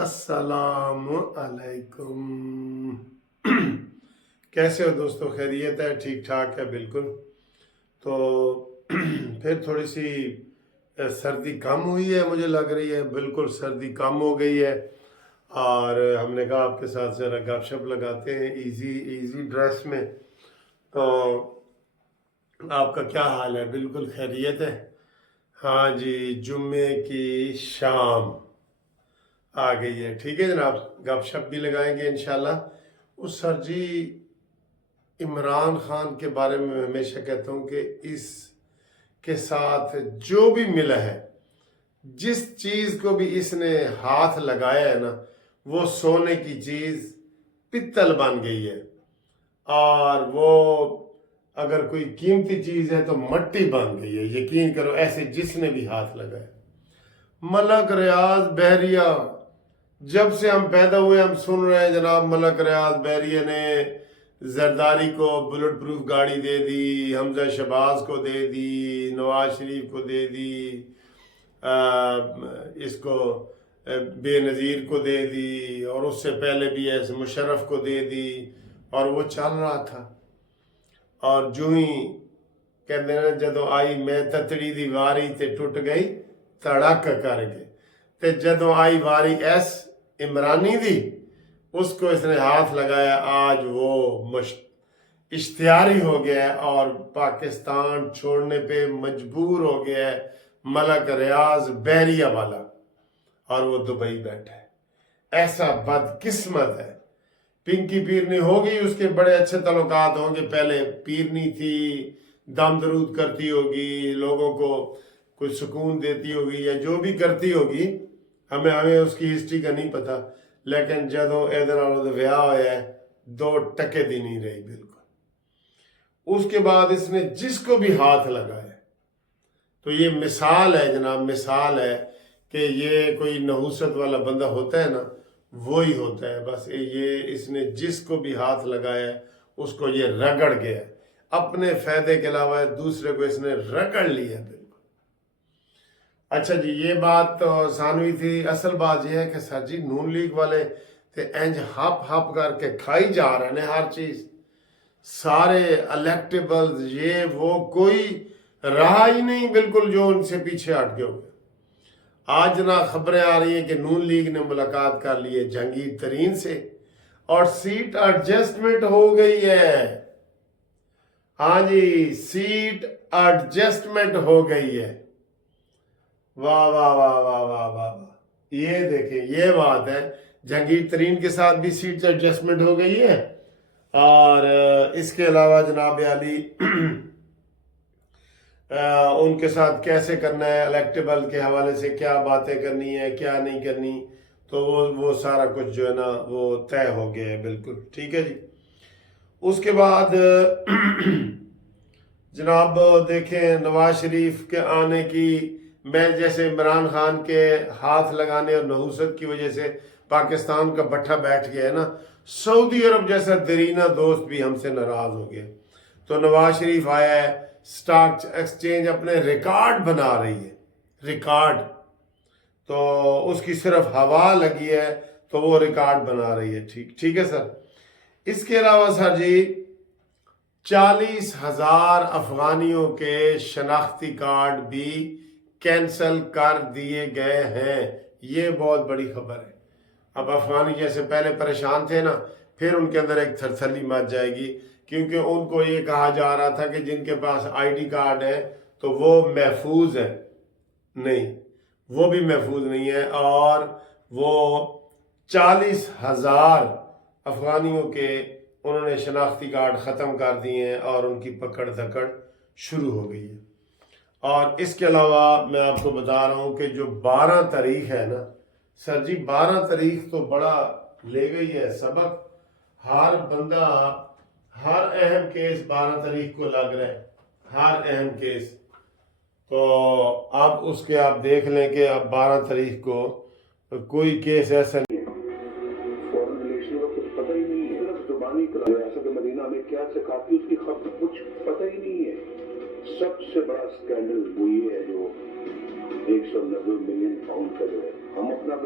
السلام علیکم۔ کیسے ہو دوستو؟ خیریت ہے؟ ٹھیک ٹھاک ہے؟ بالکل۔ تو پھر تھوڑی سی سردی کم ہوئی ہے، مجھے لگ رہی ہے بالکل سردی کم ہو گئی ہے، اور ہم نے کہا آپ کے ساتھ ذرا گپ شپ لگاتے ہیں ایزی ڈریس میں۔ تو آپ کا کیا حال ہے؟ بالکل خیریت ہے؟ ہاں جی، جمعے کی شام آ گئی ہے، ٹھیک ہے جناب، گپ شپ بھی لگائیں گے انشاءاللہ۔ اس سر جی، عمران خان کے بارے میں ہمیشہ کہتا ہوں کہ اس کے ساتھ جو بھی ملا ہے، جس چیز کو بھی اس نے ہاتھ لگایا ہے نا، وہ سونے کی چیز پتل بن گئی ہے، اور وہ اگر کوئی قیمتی چیز ہے تو مٹی بن گئی ہے۔ یقین کرو، ایسے جس نے بھی ہاتھ لگایا۔ ملک ریاض بحریہ، جب سے ہم پیدا ہوئے ہم سن رہے ہیں جناب، ملک ریاض بحریہ نے زرداری کو بلٹ پروف گاڑی دے دی، حمزہ شہباز کو دے دی، نواز شریف کو دے دی، اس کو بے نظیر کو دے دی، اور اس سے پہلے بھی ایسے مشرف کو دے دی، اور وہ چل رہا تھا۔ اور جو ہی کہتے ہیں جدو آئی میں تتڑی دی واری تے ٹوٹ گئی تڑک کر کے، تے جدو آئی واری ایس عمرانی دی، اس کو اس نے ہاتھ لگایا، آج وہ اشتہاری ہو گیا ہے اور پاکستان چھوڑنے پہ مجبور ہو گیا ہے ملک ریاض بحریہ والا، اور وہ دبئی بیٹھا ہے۔ ایسا بدقسمت ہے۔ پنکی پیرنی ہوگی، اس کے بڑے اچھے تعلقات ہوں گے، پہلے پیرنی تھی، دم درود کرتی ہوگی، لوگوں کو کوئی سکون دیتی ہوگی، یا جو بھی کرتی ہوگی، ہمیں اس کی ہسٹری کا نہیں پتا، لیکن جدوں ادھر والوں ویاہ ہوا ہے، 2 ٹکے دی نہیں رہی بالکل۔ اس کے بعد اس نے جس کو بھی ہاتھ لگایا، تو یہ مثال ہے جناب، مثال ہے کہ یہ کوئی نحوست والا بندہ ہوتا ہے نا، وہی ہوتا ہے بس۔ یہ اس نے جس کو بھی ہاتھ لگایا ہے، اس کو یہ رگڑ گیا ہے، اپنے فائدے کے علاوہ دوسرے کو اس نے رگڑ لیا ہے بالکل۔ اچھا جی، یہ بات تو ثانوی تھی۔ اصل بات یہ ہے کہ سر جی، نون لیگ والے تے انج ہپ کر کے کھائی جا رہے ہیں ہر چیز، سارے الیکٹیبلز، یہ وہ، کوئی رہا ہی نہیں بالکل جو ان سے پیچھے ہٹ گئے ہوئے۔ آج نہ خبریں آ رہی ہیں کہ نون لیگ نے ملاقات کر لی ہے جہانگیر ترین سے، اور سیٹ ایڈجسٹمنٹ ہو گئی ہے۔ ہاں جی، سیٹ ایڈجسٹمنٹ ہو گئی ہے۔ واہ واہ واہ واہ واہ واہ، یہ دیکھیں، یہ بات ہے۔ جہانگیر ترین کے ساتھ بھی سیٹ ایڈجسٹمنٹ ہو گئی ہے، اور اس کے علاوہ جناب علی ان کے ساتھ کیسے کرنا ہے، الیکٹیبل کے حوالے سے کیا باتیں کرنی ہے، کیا نہیں کرنی، تو وہ سارا کچھ جو ہے نا وہ طے ہو گیا ہے بالکل، ٹھیک ہے جی۔ اس کے بعد جناب دیکھیں، نواز شریف کے آنے کی، میں جیسے عمران خان کے ہاتھ لگانے اور نحوست کی وجہ سے پاکستان کا بٹھا بیٹھ گیا ہے نا، سعودی عرب جیسا دیرینہ دوست بھی ہم سے ناراض ہو گیا۔ تو نواز شریف آیا ہے، سٹاک ایکسچینج اپنے ریکارڈ بنا رہی ہے، ریکارڈ، تو اس کی صرف ہوا لگی ہے تو وہ ریکارڈ بنا رہی ہے، ٹھیک ہے سر۔ اس کے علاوہ سر جی، 40,000 افغانیوں کے شناختی کارڈ بھی کینسل کر دیے گئے ہیں، یہ بہت بڑی خبر ہے۔ اب افغانی جیسے پہلے پریشان تھے نا، پھر ان کے اندر ایک تھرتھلی مچ جائے گی، کیونکہ ان کو یہ کہا جا رہا تھا کہ جن کے پاس آئی ڈی کارڈ ہے تو وہ محفوظ ہے، نہیں، وہ بھی محفوظ نہیں ہے، اور وہ 40,000 افغانیوں کے انہوں نے شناختی کارڈ ختم کر دیے ہیں، اور ان کی پکڑ دھکڑ شروع ہو گئی ہے۔ اور اس کے علاوہ میں آپ کو بتا رہا ہوں کہ جو 12 تاریخ ہے نا سر جی، 12 تاریخ تو بڑا لے گئی ہے سبق، ہر بندہ، ہر اہم کیس 12 تاریخ کو لگ رہا ہے، ہر اہم کیس۔ تو اب اس کے آپ دیکھ لیں کہ اب 12 تاریخ کو کوئی کیس ایسا نہیں، فورن ریلیشن کا کچھ پتہ ہی نہیں ہے، صرف زبانی ریاست مدینہ میں کیا ثقافتی اس کی خبر کچھ پتہ ہی نہیں ہے۔ سب سے بڑا اسکینڈل وہ یہ ہے جو 190 ملین پاؤنڈ کا جو ہے، ہم اپنا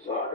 60